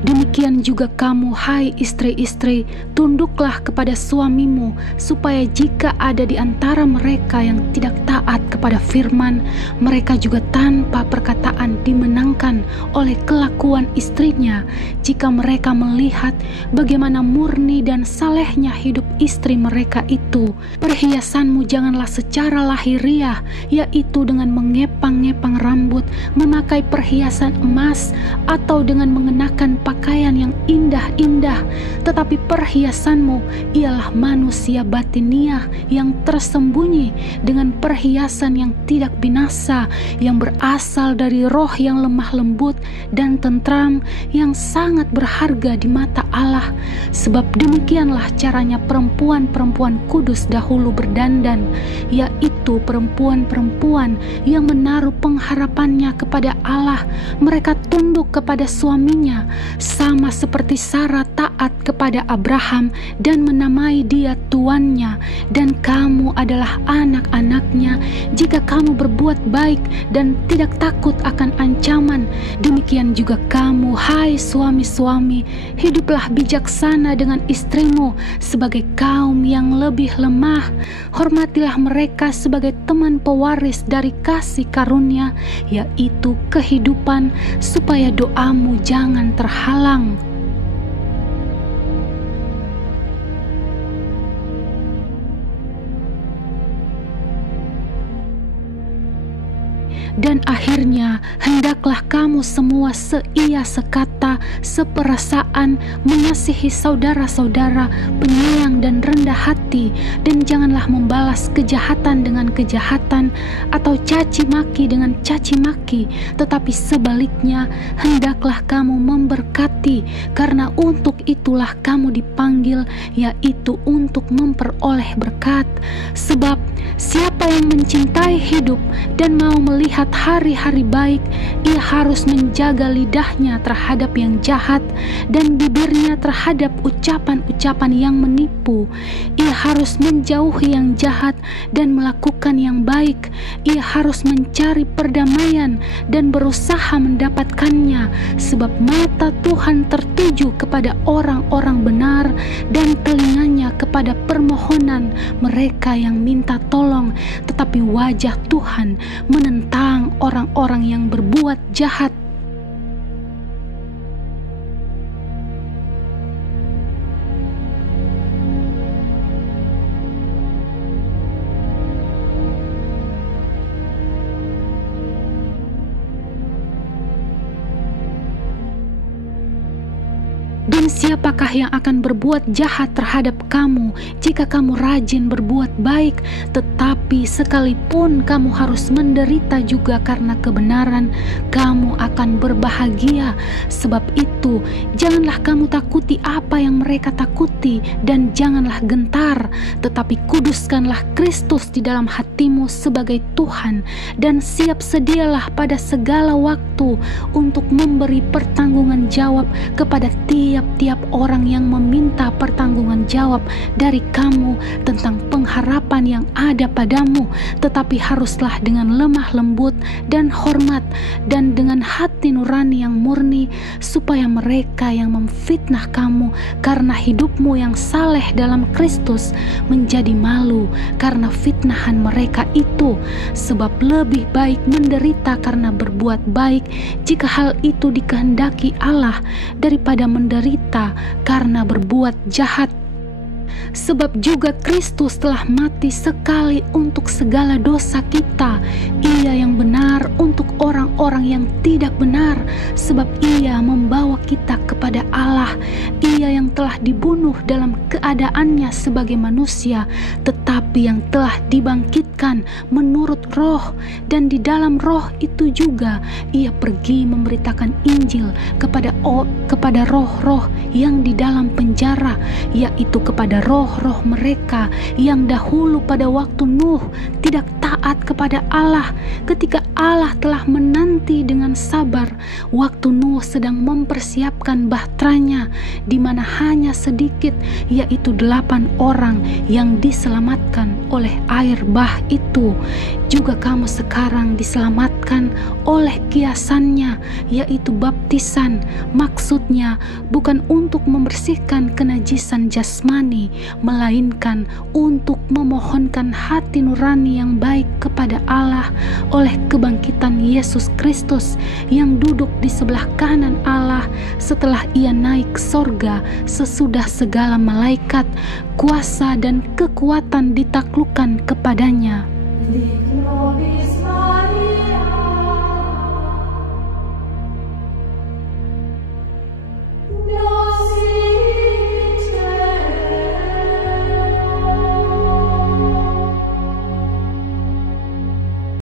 Demikian juga kamu, hai istri-istri, tunduklah kepada suamimu, supaya jika ada di antara mereka yang tidak taat kepada firman, mereka juga tanpa perkataan dimenangkan oleh kelakuan istrinya, jika mereka melihat bagaimana murni dan salehnya hidup istri mereka itu. Perhiasanmu janganlah secara lahiriah, yaitu dengan mengepang-ngepang rambut, memakai perhiasan emas, atau dengan mengenakan pakaian yang indah-indah, tetapi perhiasanmu ialah manusia batiniah yang tersembunyi dengan perhiasan yang tidak binasa, yang berasal dari roh yang lemah lembut dan tentram, yang sangat berharga di mata Allah. Sebab demikianlah caranya perempuan-perempuan kudus dahulu berdandan, yaitu perempuan-perempuan yang menaruh pengharapannya kepada Allah. Mereka tunduk kepada suaminya, sama seperti Sarah taat kepada Abraham dan menamai dia tuannya. Dan kamu adalah anak-anaknya jika kamu berbuat baik dan tidak takut akan ancaman. Demikian juga kamu, hai suami-suami, hiduplah bijaksana dengan istrimu sebagai kaum yang lebih lemah. Hormatilah mereka sebagai teman pewaris dari kasih karunia, yaitu kehidupan, supaya doamu jangan terhalang. Dan akhirnya hendaklah kamu semua seia sekata, seperasaan, mengasihi saudara-saudara, penyayang dan rendah hati, dan janganlah membalas kejahatan dengan kejahatan atau caci maki dengan caci maki, tetapi sebaliknya hendaklah kamu memberkati, karena untuk itulah kamu dipanggil, yaitu untuk memperoleh berkat. Sebab siapa yang mencintai hidup dan mau melihat hari-hari baik, ia harus menjaga lidahnya terhadap yang jahat dan bibirnya terhadap ucapan-ucapan yang menipu. Ia harus menjauhi yang jahat dan melakukan yang baik. Ia harus mencari perdamaian dan berusaha mendapatkannya, sebab mata Tuhan tertuju kepada orang-orang benar dan telinganya kepada permohonan mereka yang minta tolong, tetapi wajah Tuhan menentang orang-orang yang berbuat jahat. Dan siapakah yang akan berbuat jahat terhadap kamu jika kamu rajin berbuat baik? Tetapi sekalipun kamu harus menderita juga karena kebenaran, kamu akan berbahagia. Sebab itu, janganlah kamu takuti apa yang mereka takuti, dan janganlah gentar, tetapi kuduskanlah Kristus di dalam hatimu sebagai Tuhan, dan siap sedialah pada segala waktu untuk memberi pertanggungan jawab kepada tiap-tiap orang yang meminta pertanggungan jawab dari kamu tentang pengharapan yang ada padamu, tetapi haruslah dengan lemah lembut dan hormat dan dengan hati nurani yang murni, supaya mereka yang memfitnah kamu karena hidupmu yang saleh dalam Kristus menjadi malu karena fitnahan mereka itu. Sebab lebih baik menderita karena berbuat baik, jika hal itu dikehendaki Allah, daripada menderita karena berbuat jahat. Sebab juga Kristus telah mati sekali untuk segala dosa kita, Ia yang benar untuk orang-orang yang tidak benar, sebab Ia membawa kita kepada Allah. Ia yang telah dibunuh dalam keadaannya sebagai manusia, tetapi yang telah dibangkitkan menurut roh, dan di dalam roh itu juga Ia pergi memberitakan Injil kepada roh-roh yang di dalam penjara, yaitu kepada roh-roh mereka yang dahulu pada waktu Nuh tidak taat taat kepada Allah ketika Allah telah menanti dengan sabar waktu Nuh sedang mempersiapkan bahteranya, di mana hanya sedikit, yaitu 8 orang yang diselamatkan oleh air bah itu. Juga kamu sekarang diselamatkan oleh kiasannya, yaitu baptisan. Maksudnya bukan untuk membersihkan kenajisan jasmani, melainkan untuk memohonkan hati nurani yang baik kepada Allah oleh kebangkitan Yesus Kristus yang duduk di sebelah kanan Allah setelah ia naik sorga sesudah segala malaikat, kuasa dan kekuatan ditaklukkan kepadanya.